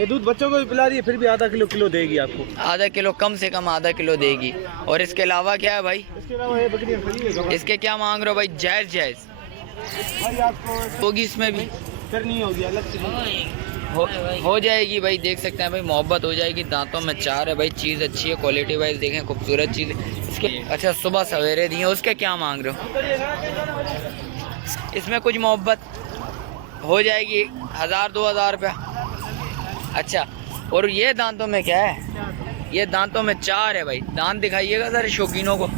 ये दूध बच्चों को भी पिला रही है, फिर भी आधा किलो किलो देगी आपको। आधा किलो, कम से कम आधा किलो देगी। और इसके अलावा क्या है भाई? इसके अलावा ये बकरियां खड़ी है। इसके क्या मांग रहे हो भाई? जायज़ जायज़ भाई आपको होगी इसमें भी? फिर नहीं होगी, अलग से हो जाएगी भाई, देख सकते हैं भाई, मोहब्बत हो जाएगी। दांतों में चार है भाई, चीज़ अच्छी है, क्वालिटी वाइज देखें, खूबसूरत चीज़ है इसके। अच्छा, सुबह सवेरे दी है, उसके क्या मांग रहे हो? इसमें कुछ मोहब्बत हो जाएगी, 1000-2000 रुपया। अच्छा, और ये दांतों में क्या है? ये दांतों में चार है भाई, दांत दिखाइएगा सर शौकीनों को।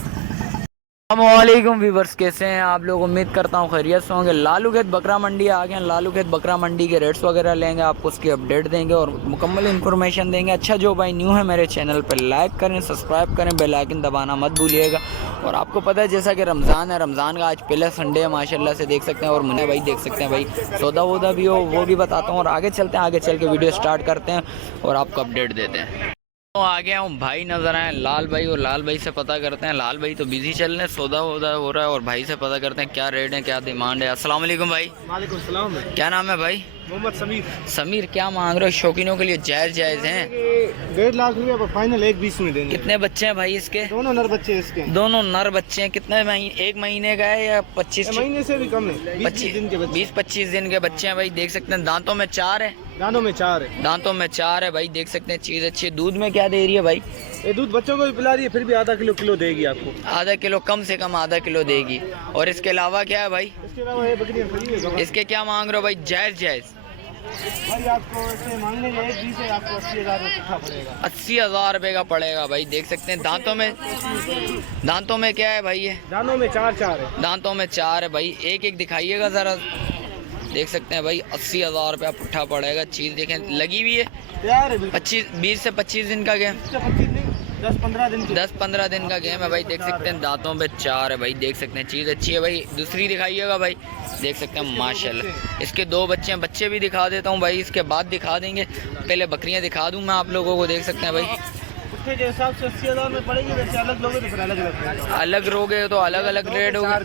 अस्सलामुअलैकुम व्यूवर्स, कैसे हैं आप लोग? उम्मीद करता हूँ खैरियत से होंगे। लालू खेत बकरा मंडी आ गए हैं। लालू खेत बकरा मंडी के रेट्स वगैरह लेंगे, आपको उसकी अपडेट देंगे और मुकम्मल इन्फॉर्मेशन देंगे। अच्छा, जो भाई न्यू है मेरे चैनल पर, लाइक करें, सब्सक्राइब करें, बेल आइकन दबाना मत भूलिएगा। और आपको पता है जैसा कि रमज़ान है, रमज़ान का आज पहला संडे है माशाल्लाह से, देख सकते हैं। और मुन्ने भाई देख सकते हैं भाई, सौदा वौदा भी हो वो भी बताता हूँ। और आगे चलते हैं, आगे चल के वीडियो स्टार्ट करते हैं और आपको अपडेट देते हैं। तो आ गया हूँ, भाई नज़र आए लाल भाई, और लाल भाई से पता करते हैं। लाल भाई तो बिजी चल रहे हैं, सौदा वौदा हो रहा है, और भाई से पता करते हैं क्या रेट है, क्या डिमांड है। अस्सलाम वालेकुम भाई। वालेकुम सलाम। क्या नाम है भाई? मोहम्मद समीर। समीर, क्या मांग रहे हो? शौकीनों के लिए जायज़ जायज़ हैं। 1.5 लाख रुपये पर फाइनल 1.20 में देंगे। कितने बच्चे हैं भाई इसके? दोनों नर बच्चे इसके। दोनों नर बच्चे हैं। कितने महीने? 1 महीने का है या 25 महीने से भी कम है? 25 दिन के बच्चे। 20-25 दिन के बच्चे हैं भाई, देख सकते हैं। दांतों में चार है। दानों में चार है। दांतों में चार है भाई, देख सकते हैं, चीज़ अच्छी है। दूध में क्या दे रही है भाई? ये दूध बच्चों को भी पिला रही है, फिर भी आधा किलो किलो देगी आपको। आधा किलो, कम से कम आधा किलो देगी। और इसके अलावा क्या है भाई? इसके अलावा ये बकरियां खड़ी है। इसके क्या मांग रहे हो भाई? जायज़ जायज़ भाई आपको ऐसे मांगने में 1.20 है, आपको 80,000 में कितना पड़ेगा? 80,000 रुपये का पड़ेगा भाई, देख सकते हैं। दांतों में क्या है भाई? ये दानों में चार चार है। दांतों में चार है भाई, एक एक दिखाइएगा ज़रा। देख सकते हैं भाई, 80,000 रुपया पुट्ठा पड़ेगा। चीज़ देखें, लगी हुई है। यार 20 से 25 दिन का गेम, 10-15 दिन 10-15 दिन का गेम है भाई, देख सकते हैं। दांतों पे चार है भाई, देख सकते हैं, चीज़ अच्छी है भाई। दूसरी दिखाइएगा भाई, देख सकते हैं माशाल्लाह। इसके 2 बच्चे हैं, बच्चे भी दिखा देता हूँ भाई, इसके बाद दिखा देंगे। पहले बकरियाँ दिखा दूँ मैं आप लोगों को, देख सकते हैं भाई। पुट्ठे के हिसाब से 80,000 में पड़ेगी, वैसे अलग लोगे तो फिर अलग अलग। अलग रोगे तो अलग अलग रेट होगा।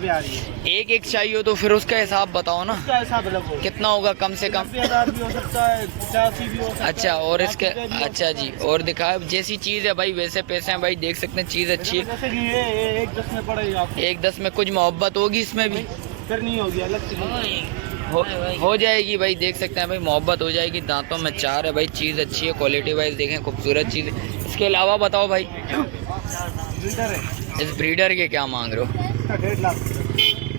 एक एक चाहिए हो तो फिर उसका हिसाब बताओ ना, उसका हिसाब अलग होगा। कितना होगा? कम से कम 90,000 भी हो सकता है, 85 भी हो सकता है। अच्छा, और इसके अच्छा जी, और दिखा, जैसी चीज़ है भाई वैसे पैसे हैं भाई, देख सकते हैं, चीज़ अच्छी है। जैसे कि ये 1.10 में पड़ेगी आपको। 1.10 में कुछ मोहब्बत होगी इसमें भी? फिर नहीं होगी, अलग से हो जाएगी भाई, देख सकते हैं भाई, मोहब्बत हो जाएगी। दांतों में चार है भाई, चीज़ अच्छी है, क्वालिटी वाइज देखें, खूबसूरत चीज़ है। इसके अलावा बताओ भाई, इस ब्रीडर के क्या मांग रहे हो? 1.5 लाख।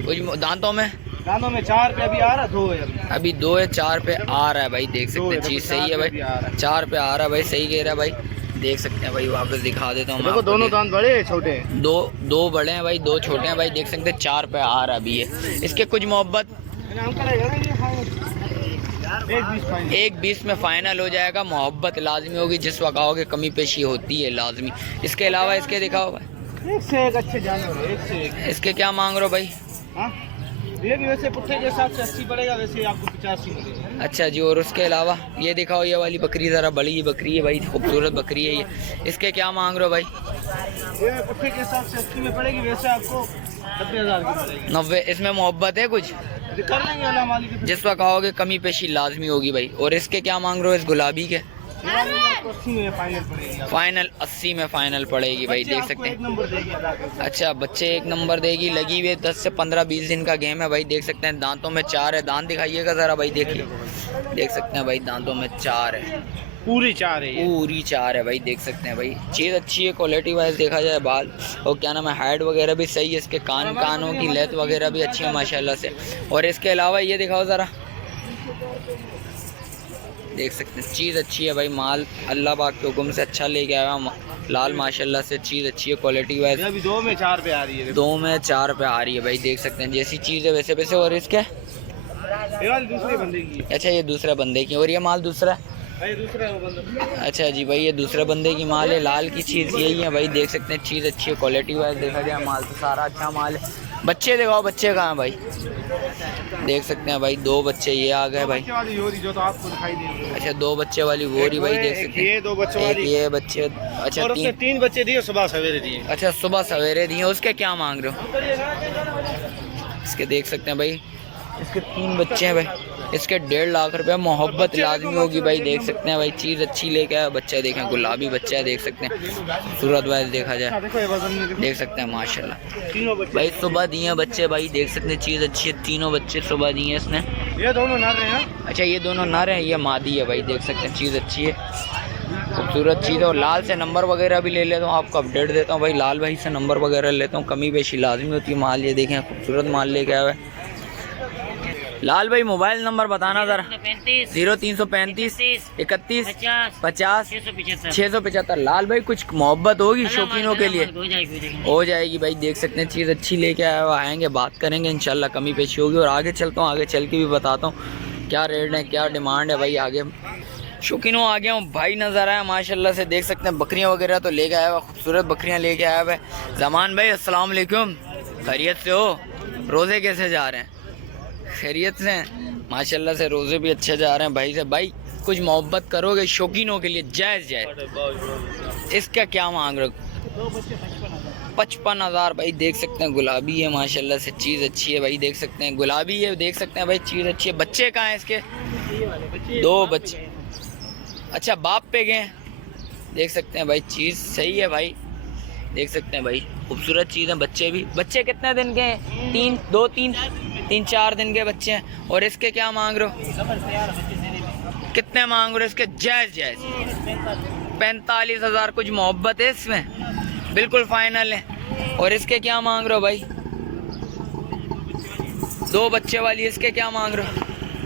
कुछ दांतों में? दानों में 4 पे अभी आ रहा, 2 है अभी 2 है, 4 पे आ रहा है भाई, देख सकते हैं, चीज़ सही है भाई। 4 पे आ रहा है भाई, सही कह रहा है भाई, देख सकते हैं भाई। वापस दिखा देता हूँ देखो, दोनों दांत बड़े हैं, छोटे हैं। दो बड़े हैं भाई, 2 छोटे हैं भाई, देख सकते हैं। 4 पे आ रहा अभी है। इसके कुछ मोहब्बत? 1.20 में फाइनल हो जाएगा। मोहब्बत लाजमी होगी, जिस वक्त आओगे कमी पेशी होती है लाजमी। इसके अलावा इसके दिखाओ भाई। एक से एक अच्छे जानवर है, एक से एक। इसके क्या मांग रहे हो भाई? हाँ, ये भी वैसे पुट्ठे के हिसाब से 80 पड़ेगा, वैसे आपको 85 मिलेगा। अच्छा जी, और उसके अलावा ये दिखाओ, ये वाली बकरी ज़रा बड़ी बकरी है भाई, खूबसूरत बकरी है ये। इसके क्या मांग रहे हो भाई? ये पुट्ठे के हिसाब से 80 में पड़ेगी, वैसे आपको 90,000 की पड़ेगी। 90? इसमें मोहब्बत है कुछ? कर लेंगे अल्लाह मालिक। जिस वक्त आओगे कमी पेशी लाजमी होगी भाई। और इसके क्या मांग रहे हो, इस गुलाबी के? 80 में फाइनल पड़ेगी। फाइनल 80 में फाइनल पड़ेगी भाई, देख सकते एक नंबर देगी। हैं। अच्छा, बच्चे 1 नंबर देगी, लगी हुई है। 10 से 15-20 दिन का गेम है भाई, देख सकते हैं। दांतों में 4 है, दांत दिखाइएगा ज़रा भाई, देखिए, देख सकते हैं भाई, दांतों में 4 है, पूरी 4 है, पूरी 4 है भाई, देख सकते हैं भाई। चीज़ अच्छी है, क्वालिटी वाइज देखा जाए, बाल और क्या नाम है, हाइट वगैरह भी सही है। इसके कानों की लेंथ वगैरह भी अच्छी है माशाल्लाह से। और इसके अलावा ये दिखाओ ज़रा, देख सकते हैं, चीज़ अच्छी है भाई। माल अल्लाह पाक के हुक्म से अच्छा लेके आया लाल, माशाल्लाह से, चीज़ अच्छी है, क्वालिटी वाइज। अभी 2 में 4 पे आ रही है। 2 में 4 पे आ रही है भाई, देख सकते हैं, जैसी चीज़ है वैसे वैसे। और इसके ये वाली दूसरे बंदे की है। अच्छा, ये दूसरे बंदे की, और ये माल दूसरा है? भाई दूसरा वो बंदा। अच्छा जी भाई, ये दूसरे बंदे की माल है। लाल की चीज़ यही है भाई, देख सकते हैं, चीज़ अच्छी है, क्वालिटी वाइज देखा जाए, माल तो सारा अच्छा माल है। बच्चे दिखाओ, बच्चे कहाँ हैं भाई? देख सकते हैं भाई, 2 बच्चे ये आ गए भाई। जो तो आपको दिखाई दे। अच्छा, 2 बच्चे वाली वोरी भाई, देख सकते हैं। ये 2 बच्चों वाली, ये बच्चे। अच्छा, और उसने 3 बच्चे दिए, सुबह सवेरे दिए। अच्छा, सुबह सवेरे दिए। उसके क्या मांग रहे हो? इसके देख सकते हैं भाई, इसके 3 बच्चे हैं भाई, इसके 1.5 लाख रुपया। मोहब्बत लाजमी होगी भाई, देख सकते हैं भाई चीज़ अच्छी लेके आया। बच्चा देखें, गुलाबी बच्चा है, देख सकते हैं सूरत वाइज देखा जाए, देख सकते हैं माशाल्लाह भाई। सुबह दिए बच्चे भाई, देख सकते हैं चीज़ अच्छी है। तीनों बच्चे सुबह दिए इसने। ये दोनों नर हैं। अच्छा ये दोनों नर हैं, ये मादी है भाई, देख सकते हैं चीज़ अच्छी है, खूबसूरत चीज़ है। और लाल से नंबर वगैरह भी ले लेता हूँ, आपको अपडेट देता हूँ भाई। लाल भाई से नंबर वगैरह लेता हूँ, कमी पेशी लाजमी होती है। माल ये देखें, खूबसूरत माल लेके आया है। लाल भाई मोबाइल नंबर बताना ज़रा। 0335 31 50 675। लाल भाई कुछ मोहब्बत होगी शौकीनों के लिए? हो जाएगी भाई, देख सकते हैं चीज़ अच्छी लेके आया हुआ। आएंगे बात करेंगे इंशाल्लाह, कमी पेशी होगी। और आगे चलता हूँ, आगे चल के भी बताता हूँ क्या रेट है, क्या डिमांड है भाई। आगे शौकीनों आ गया हूँ भाई, नज़र आया माशाल्लाह से, देख सकते हैं बकरियाँ वगैरह तो लेके आया हुआ, खूबसूरत बकरियाँ लेके आया हुआ है। जमान भाई अस्सलाम वालेकुम, खैरियत से हो? रोज़े कैसे जा रहे हैं? खैरियत से माशाल्लाह से, रोज़े भी अच्छे जा रहे हैं भाई से। भाई कुछ मोहब्बत करोगे शौकीनों के लिए, जायज़ जायज़। इसका क्या मांग रहे हो? 55,000 भाई, देख सकते हैं गुलाबी है माशाल्लाह से, चीज़ अच्छी है भाई, देख सकते हैं गुलाबी है, देख सकते हैं भाई चीज़ अच्छी है। बच्चे कहाँ हैं इसके? 2 बच्चे। अच्छा बाप पे गए, देख सकते हैं भाई चीज़ सही है भाई, देख सकते हैं भाई खूबसूरत चीज़ है। बच्चे भी, बच्चे कितने दिन के हैं? 3-4 दिन के बच्चे हैं। और इसके क्या मांग रहे हो? कितने मांग रहे हो इसके? जायज़ जायज़ 45,000। कुछ मोहब्बत है इसमें, बिल्कुल फाइनल है। और इसके क्या मांग रहे हो भाई? 2 बच्चे वाली, इसके क्या मांग रहे हो?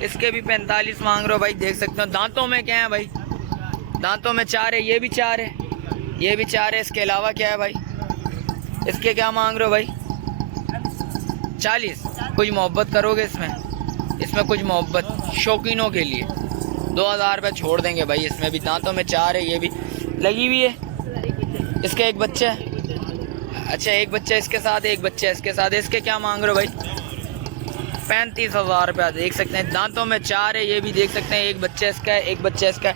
इसके भी 45 मांग रहे हो भाई, देख सकते हो। दांतों में क्या है भाई? दांतों में 4 है, ये भी 4 है, ये भी 4 है। इसके अलावा क्या है भाई? इसके क्या मांग रहे हो भाई? 40। कुछ मोहब्बत करोगे इसमें? इसमें कुछ मोहब्बत शौकीनों के लिए 2,000 रुपये छोड़ देंगे भाई। इसमें भी दांतों में 4 है, ये भी लगी हुई है। इसका एक बच्चा है। अच्छा एक बच्चा इसके साथ, एक बच्चा इसके साथ। इसके क्या मांग रहे हो भाई? 35,000 रुपया, देख सकते हैं। दांतों में 4 है, ये भी देख सकते हैं। एक बच्चा इसका है, एक बच्चा इसका है,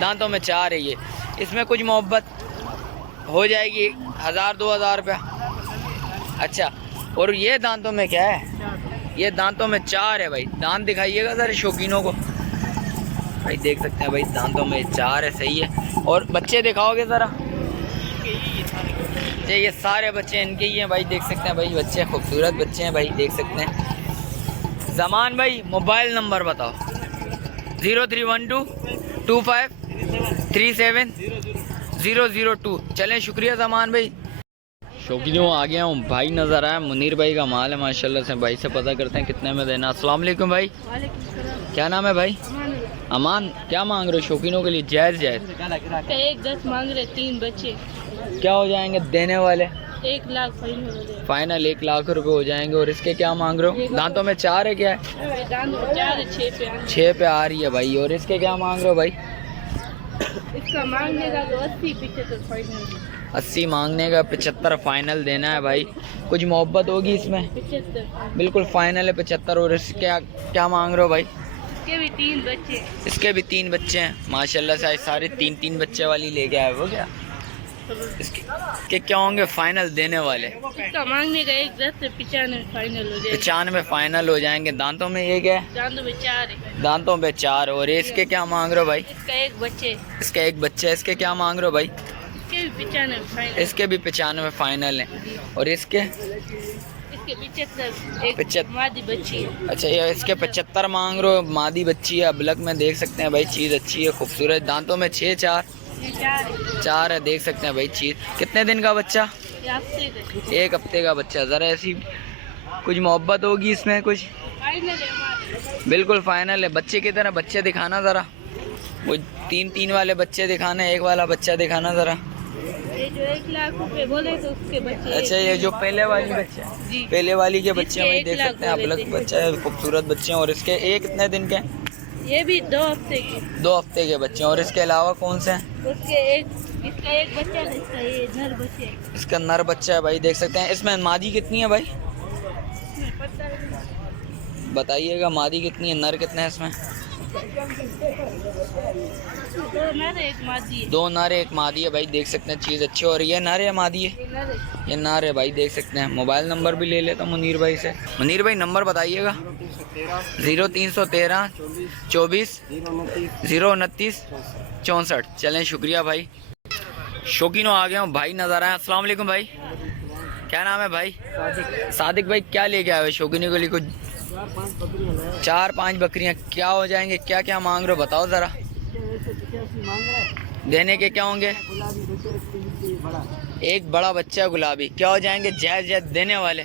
दांतों में 4 है ये। इसमें कुछ मोहब्बत हो जाएगी, 1,000-2,000 रुपया। अच्छा और ये दांतों में क्या है? ये दांतों में 4 है भाई। दांत दिखाइएगा सर शौकीनों को भाई, देख सकते हैं भाई दांतों में 4 है, सही है। और बच्चे दिखाओगे ज़रा? ये सारे बच्चे इनके ही हैं भाई, देख सकते हैं भाई बच्चे खूबसूरत बच्चे हैं भाई, देख सकते हैं। जमान भाई मोबाइल नंबर बताओ। 0312 25 37 002। चलें शुक्रिया जमान भाई। शौकीनों आ गया हूँ भाई, नज़र आया मुनीर भाई का माल है माशाल्लाह से। भाई से पता करते हैं कितने में देना। अस्सलाम वालेकुम भाई, क्या नाम है भाई? अमान। क्या मांग रहे हो शौकीनों के लिए? जायज़ जायज़ 1,10 मांग रहे, 3 बच्चे। क्या हो जाएंगे देने वाले? 1 लाख फाइनल 1 लाख रुपए हो जाएंगे। और इसके क्या मांग रहे हो? दांतों में 4 है, क्या है? 6 पे आ रही है भाई। और इसके क्या मांग रहे हो भाई? इसका मांगने का तो 80-75 फाइनल। 80 मांगने का, 75 फाइनल देना है भाई। कुछ मोहब्बत होगी इसमें? 75 बिल्कुल फाइनल है 75। और इसके क्या मांग रहे हो भाई? इसके भी 3 बच्चे। इसके भी 3 बच्चे हैं माशाल्लाह से, सारे 3-3 बच्चे वाली लेके आए हो क्या? इसके क्या होंगे फाइनल देने वाले? इसका मांगने का 1,10 से 95 फाइनल हो जाएगा। 95 फाइनल हो जाएंगे। दांतों में ये क्या है? दांतों में 4 है। दांतों में 4। और इसके क्या मांग रहे हो भाई? इसका 1 बच्चे। इसका 1 बच्चा है। इसके क्या मांग रहे हो भाई? इसके भी 95 फाइनल। इसके भी 95 फाइनल है। और इसके? इसके 75 एक 75 मादी बच्ची है। अच्छा ये इसके 75 मांग रहे हो, मादी बच्ची है। अबलक में देख सकते हैं भाई चीज़ अच्छी है, खूबसूरत। दांतों में 6-4 4 है, देख सकते हैं भाई चीज़। कितने दिन का बच्चा? 1 हफ्ते का बच्चा। ज़रा ऐसी कुछ मोहब्बत होगी इसमें? कुछ फाइनल है हमारा, बिल्कुल फाइनल है। बच्चे की तरह बच्चे दिखाना ज़रा, वो 3-3 वाले बच्चे दिखाना, 1 वाला बच्चा दिखाना ज़रा। ये जो 1 लाख रुपए बोले तो उसके बच्चे। अच्छा ये जो पहले वाली बच्चे जी, पहले वाली के बच्चे इसके भाई 1 देख लाख सकते हैं। बोले अबलक थे। बच्चा है, खूबसूरत बच्चे हैं। और इसके ये कितने दिन के हैं? ये भी 2 हफ्ते की। 2 हफ्ते के बच्चे हैं। और इसके अलावा कौन से हैं? उसके इसका 1 बच्चा है, इसका ये नर बच्चे है। इसका नर बच्चा है भाई, देख सकते हैं। इसमें मादी कितनी है भाई? बताइएगा मादी कितनी है, नर कितने हैं इसमें? 2 नर है, 1 मादी है। 2 नर है, 1 मादी है भाई, देख सकते हैं चीज़ अच्छी है। और ये नर है मादी है? ये नर है। ये नर है भाई, देख सकते हैं। मोबाइल नंबर भी ले लेता हूँ मुनीर भाई से। मुनीर भाई नंबर बताइएगा। 0313 24 029 64। चलें शुक्रिया भाई। शौकीनों आ गया हूँ, भाई नज़र आए। अस्सलाम वालेकुम भाई, क्या नाम है भाई? सादिक भाई, क्या लेके आए हो शौकीनों के लिए? कुछ 4-5 बकरियाँ क्या हो जाएंगे? क्या क्या मांग रहे हो बताओ ज़रा। देने के क्या होंगे? एक बड़ा बच्चा गुलाबी, क्या हो जाएंगे? जायज़ देने वाले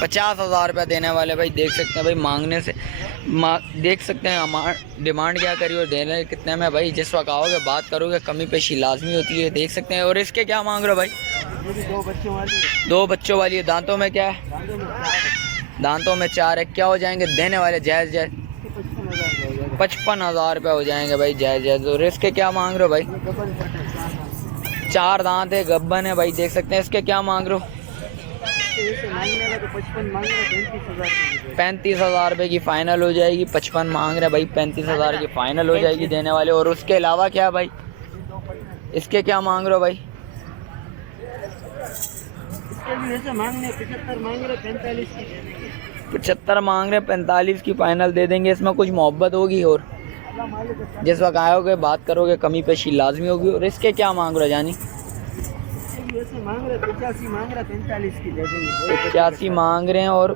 50,000 रुपया देने वाले भाई। देख सकते हैं भाई, मांगने से देख सकते हैं डिमांड क्या करी और देने कितने में भाई। जिस वक्त आओगे बात करोगे कमी पेशी लाजमी होती है, देख सकते हैं। और इसके क्या मांग रहे हो भाई? 2 बच्चों वाली है। दांतों में क्या है? दांतों में 4 है। क्या हो जाएंगे देने वाले? जायज़ 55,000 रुपये हो जाएंगे भाई, जायज़। और इसके क्या मांग रहे हो भाई? 4 दांत है, गब्बन है भाई, देख सकते हैं। इसके क्या मांग रहे हो? 35,000 रुपये की फ़ाइनल हो जाएगी। 55 मांग रहे भाई, 35,000 की फ़ाइनल हो जाएगी देने वाले। और उसके अलावा क्या भाई? इसके क्या मांग रहे हो भाई? वैसे मांगने 75 मांग रहे, 45 की 75 मांग रहे, 45 की फ़ाइनल दे देंगे। इसमें कुछ मोहब्बत होगी और जिस वक्त आओगे बात करोगे कमी पेशी लाजमी होगी। और इसके क्या मांग रहे जानी? मांग रहे 85 मांग रहे, 45 की दे देंगे। 85 मांग रहे हैं और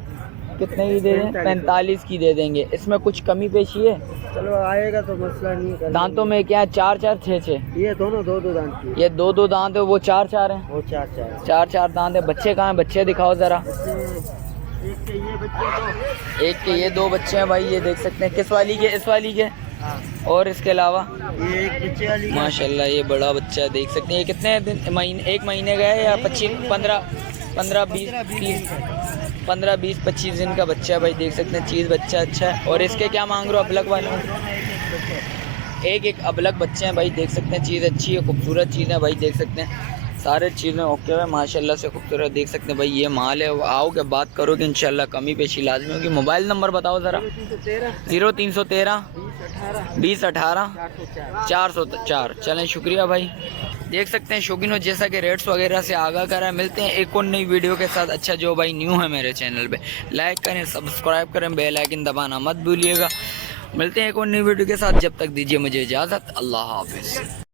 कितने की दे दें? 45 की दे देंगे। इसमें कुछ कमी पेशी है? चलो आएगा तो मसला नहीं है। दांतों में क्या है? 4-4 6-6? ये दोनों 2-2 दांत की। ये 2-2 दांत है, वो 4-4 हैं। वो 4-4 4-4 दांत है। बच्चे कहाँ हैं? बच्चे दिखाओ ज़रा। एक के ये बच्चे, एक के ये 2 बच्चे हैं भाई, ये देख सकते हैं। किस वाली के? इस वाली के। और इसके अलावा ये एक बच्चे वाली माशाल्लाह ये बड़ा बच्चा है, देख सकते हैं। ये कितने दिन एक महीने का है या 25 15 15 20 30 15 20 25 दिन का बच्चा है भाई, देख सकते हैं। चीज़ बच्चा अच्छा है। और इसके क्या मांग रहे हो अबलग वाले? एक अबलग बच्चे हैं भाई, देख सकते हैं। चीज़ अच्छी है, खूबसूरत चीज़ है भाई, देख सकते हैं। सारे चीज़ें ओके है माशाल्लाह से खूबसूरत, देख सकते हैं भाई। ये माल है, आओगे बात करोगे इंशाल्लाह कमी पेशी लाजमी होगी। मोबाइल नंबर बताओ ज़रा। 0313 20 18 404। चलें शुक्रिया भाई। देख सकते हैं शौकीनों, जैसा कि रेट्स वगैरह से आगाह करा। मिलते हैं एक और नई वीडियो के साथ। अच्छा जो भाई न्यू है मेरे चैनल पे, लाइक करें, सब्सक्राइब करें, बेल आइकन दबाना मत भूलिएगा। मिलते हैं एक और नई वीडियो के साथ, जब तक दीजिए मुझे इजाज़त। अल्लाह हाफिज़।